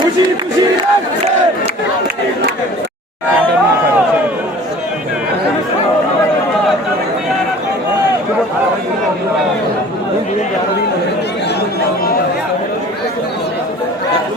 Fuji, Fuji!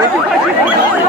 এই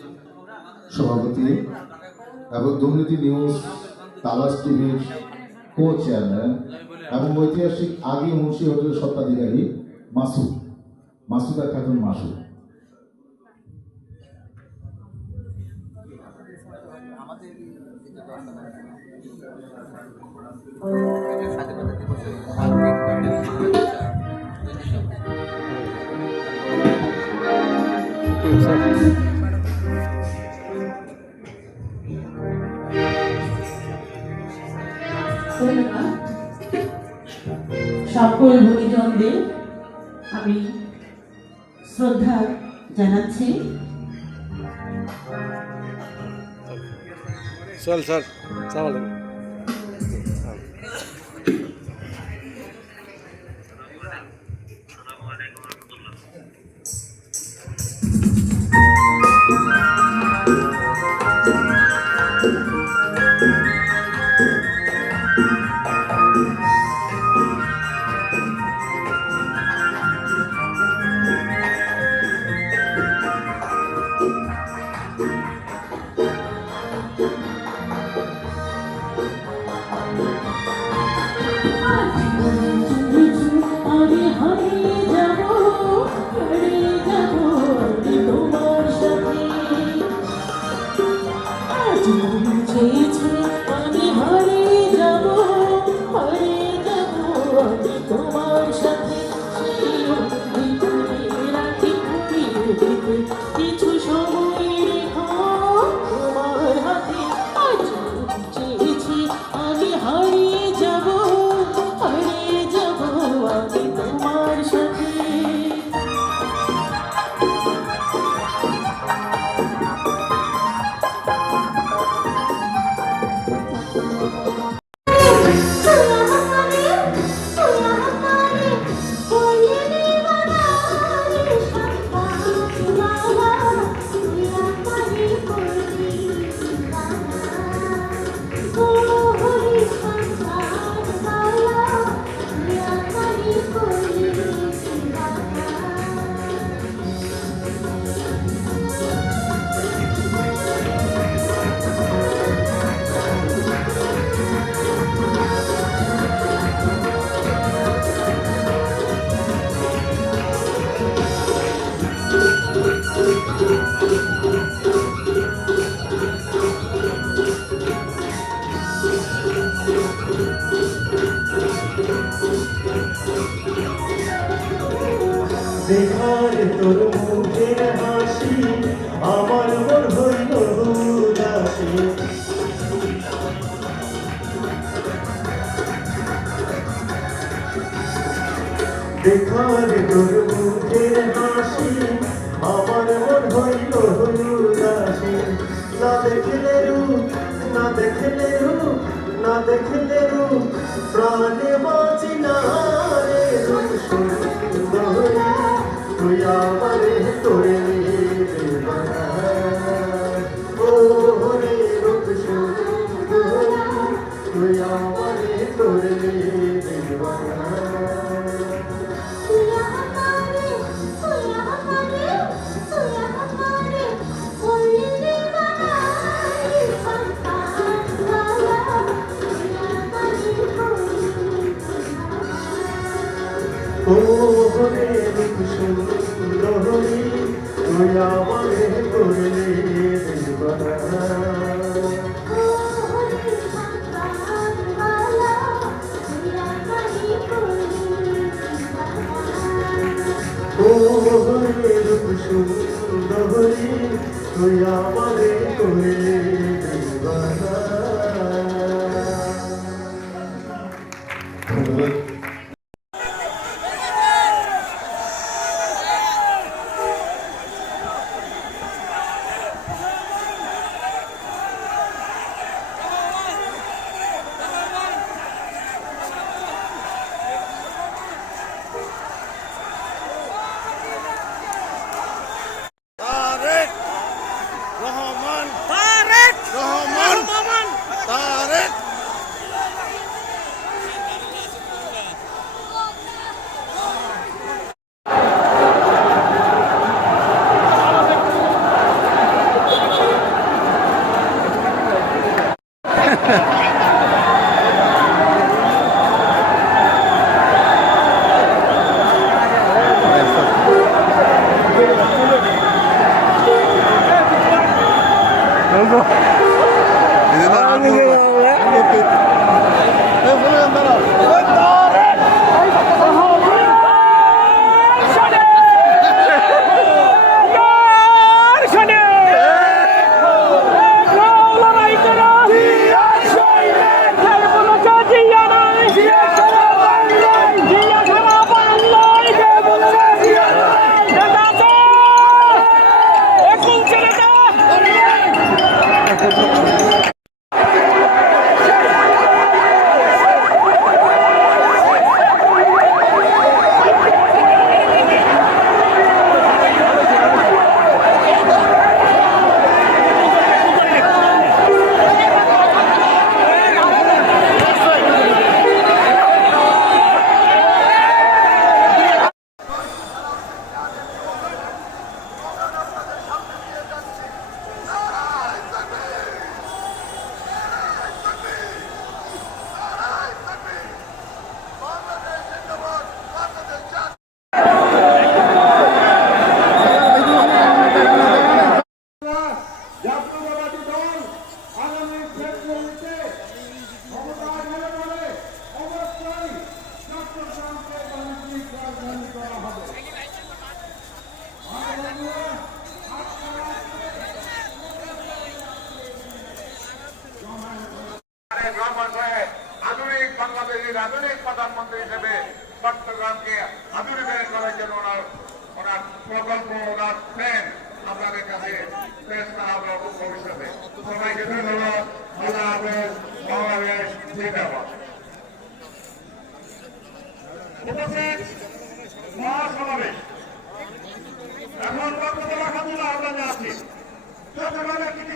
এবং দুর্নীতি নিউজ তালাস টিভির কো চেয়ারম্যান এবং ঐতিহাসিক আদি মুন্সি হোটেলের স্বত্বাধিকারী মাসুদ, মাসুদা খাতুন মাসুদ। ধন্যবাদ শ্রদ্ধা জানাচ্ছি। চল স্যার চাওয়ালে দেখার তোর মুখের হাসি আমার মন হইল উদাসী না দেখলে রূপ, না দেখলে রূপ, না দেখলে রূপ, প্রাণে সুন্দরী তুই আমারে তোরে দেবানা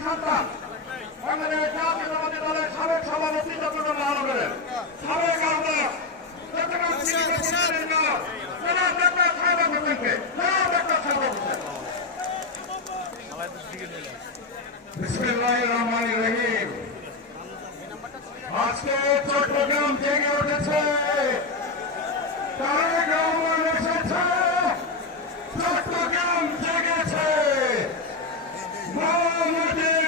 সন্তান। বাংলাদেশ জাতীয়তাবাদী দলের সাবেক সভাপতি চট্টগ্রাম মহানগরের সাবেক আহ্বায়ক চট্টগ্রাম সিটি কর্পোরেশনের মেয়র, জনাব ডক্টর সাহেব হোসেনকে জনাব ডক্টর সাহেব হোসেন বিসমিল্লাহির রহমানির রহিম। আজকে চট্টগ্রাম জেগে উঠেছে। তারেক রহমান এসেছে। Vamos, Deus!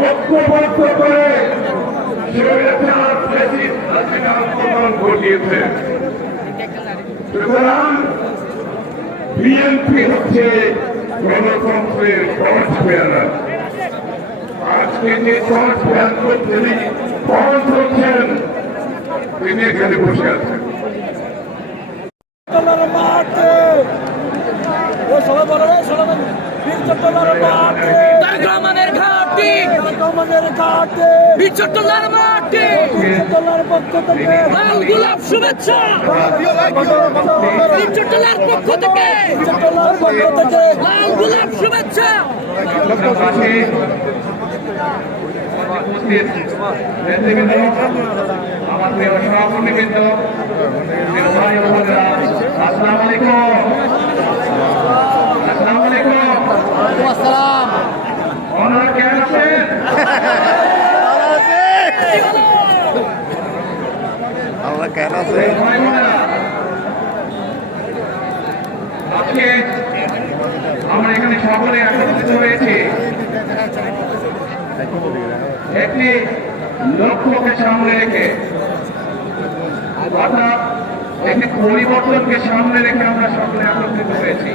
ঐক্যবদ্ধ করে পতন ঘটিয়েছে সুতরাং বিএনপি হচ্ছে গণতন্ত্রের টর্চ বেয়ারার আজকে যে পথ হচ্ছেন তিনি এখানে বসে আছেন রহমানের ঘাটি রহমানের ঘাটে বীর চট্টলার মাঠে চট্টলার পক্ষ থেকে। লাল গোলাপ শুভেচ্ছা। বীর পক্ষ থেকে। চট্টলার পক্ষ থেকে। লাল গোলাপ শুভেচ্ছা। পাশে উপস্থিত নেতৃবৃন্দ আমার প্রিয় সহকর্মীবৃন্দ প্রিয় ভাই ও বোনেরা আসসালামু আলাইকুম আসসালামু আলাইকুম। কেন আছে আজকে আমরা এখানে সকলে একত্রিত হয়েছি। একটি লক্ষ্যকে সামনে রেখে অর্থাৎ একটি পরিবর্তনকে সামনে রেখে আমরা সকলে একত্রিত হয়েছি।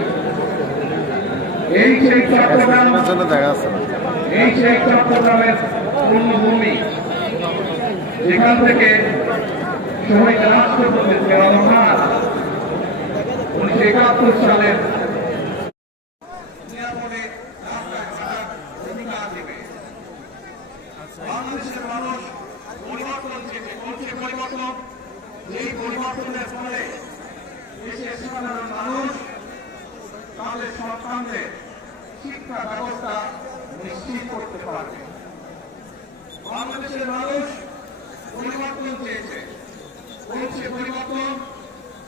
এই সেই চট্টগ্রাম এই সেই চট্টগ্রামের পূর্ণভূমি যেখান থেকে শহীদ রাষ্ট্রপতি জিয়া উনিশশো একাত্তর সালের নিরাপদে রাস্তায় হাঁটার অধিকার দেবে বাংলাদেশের মানুষ পরিবর্তন চেয়েছে করছে পরিবর্তন এই পরিবর্তনের ফলে দেশের সাধারণ মানুষ তাদের সন্তানদের শিক্ষা ব্যবস্থা নিশ্চিত করতে পারবে বাংলাদেশের মানুষ পরিবর্তন চেয়েছে। করছে পরিবর্তন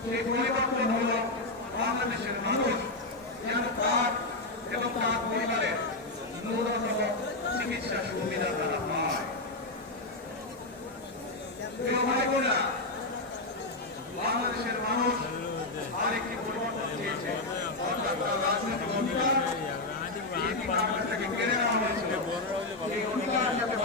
সেই পরিবর্তন হল বাংলাদেশের মানুষ যেন তার এবং তার পরিবারের ন্যূনতম চিকিৎসা সুবিধা তারা পায়। বাংলাদেশের মানুষ আরেকটি পরিবর্তন চেয়েছে অর্থাৎ তার রাজনৈতিক অধিকার এই অধিকার থেকে কেড়ে নেওয়া হয়েছিল এই অধিকার যাতে বাংলাদেশের মানুষ প্রয়োগ করতে পারে সেই অধিকার এই অধিকার তার কাছ থেকে কেড়ে নেওয়া হয়েছিল কথা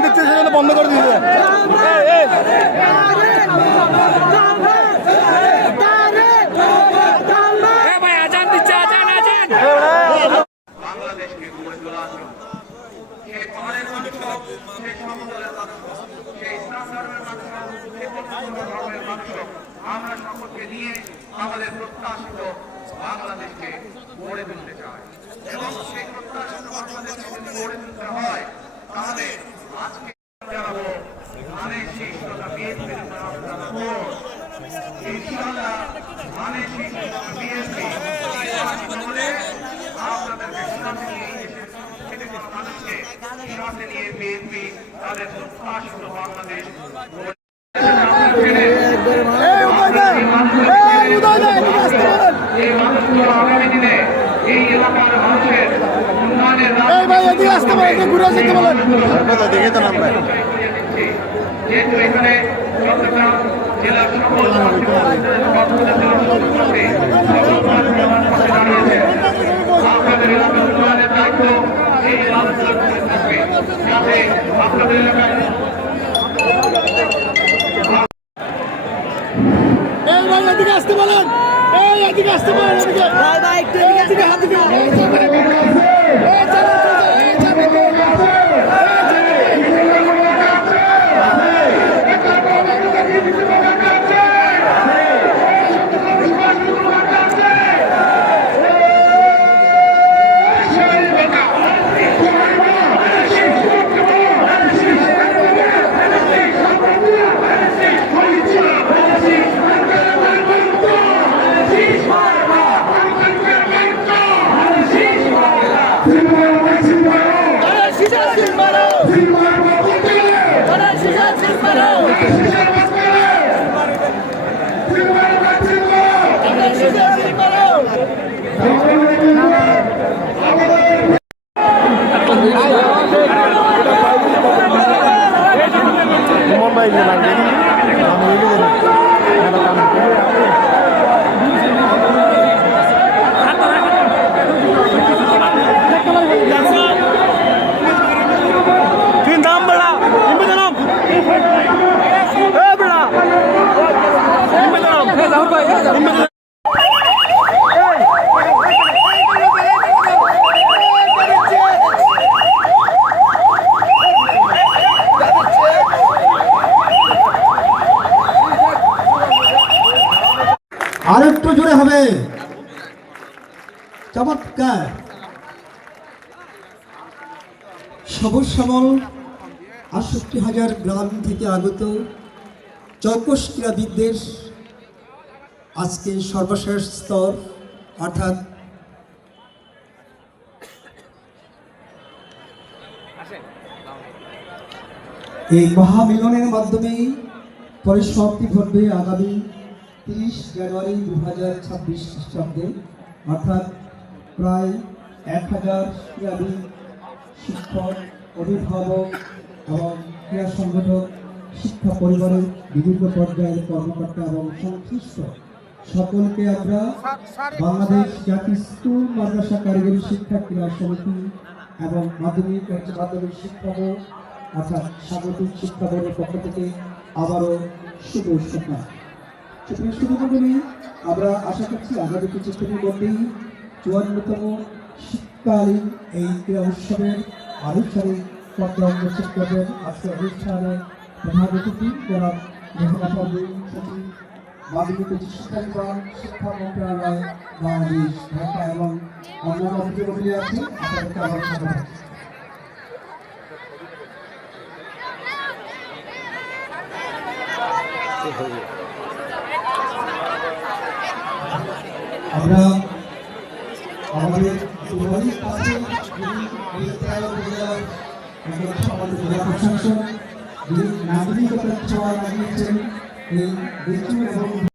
সেই বৌদ্ধ ধর্মের মানুষ হোক, আমরা সকলকে নিয়ে আমাদের প্রত্যাশিত বাংলাদেশকে গড়ে তুলতে চাই এবং সেই প্রত্যাশিত বাংলাদেশকে গড়ে তুলতে হয় তাহলে আজকে জানাব ধানের শীষ তথা বিএনপির জানাব ইনশাআল্লাহ ধানের শীষ তথা বিএনপি নির্বাচিত হলে আপনাদেরকে সাথে নিয়ে এই দেশের খেটে খাওয়া মানুষকে সাথে নিয়ে বিএনপি তাদের প্রত্যাশিত বাংলাদেশ গড়ে এই মানুষগুলো আগামী দিনে এই এলাকার মানুষের উন্নয়নের এই ভাই এদিকে ঘুরে আসতে বলেন। দেখে তো নাম ভাই যেহেতু আরেকটু জোরে হবে। চমৎকার। সবুজ শ্যামল আটষট্টি হাজার গ্রাম থেকে আগত চৌকস ক্রীড়াবিদদের আজকে সর্বশেষ স্তর, অর্থাৎ এই মহামিলনের মাধ্যমেই পরিসমাপ্তি ঘটবে আগামী তিরিশ জানুয়ারি দু হাজার ছাব্বিশ খ্রিস্টাব্দে, অর্থাৎ প্রায় এক হাজার ক্রীড়াবিদ শিক্ষক, অভিভাবক এবং ক্রীড়া সংগঠক, শিক্ষা পরিবারের বিভিন্ন পর্যায়ের কর্মকর্তা এবং সংশ্লিষ্ট সকলকে আমরা বাংলাদেশ জাতীয় স্কুল, মাদ্রাসা, কারিগরি শিক্ষা ক্রীড়া সমিতি এবং মাধ্যমিক উচ্চ মাধ্যমিক শিক্ষা বোর্ড, অর্থাৎ স্বাগতিক শিক্ষা বোর্ডের পক্ষ থেকে আবারও শুভ সকাল। সুপ্রিয় শুভমণ্ডলী আমরা আশা করছি আগামী কিছুক্ষণের মধ্যেই চুয়ান্নতম শীতকালীন এই ক্রীড়া উৎসবের আনুষ্ঠানিক পর্দা উন্মোচন করবেন। আজকে অনুষ্ঠানে প্রধান অতিথি যারা মেহমানবী সচিব মাধ্যমিক উচ্চ শিক্ষা বাংলাদেশ এবং অন্যান্য আছে আপনাদেরকে আমরা আমাদের এই তেরো আমাদের জেলা লাগিয়েছেন। এই ঋতু এবং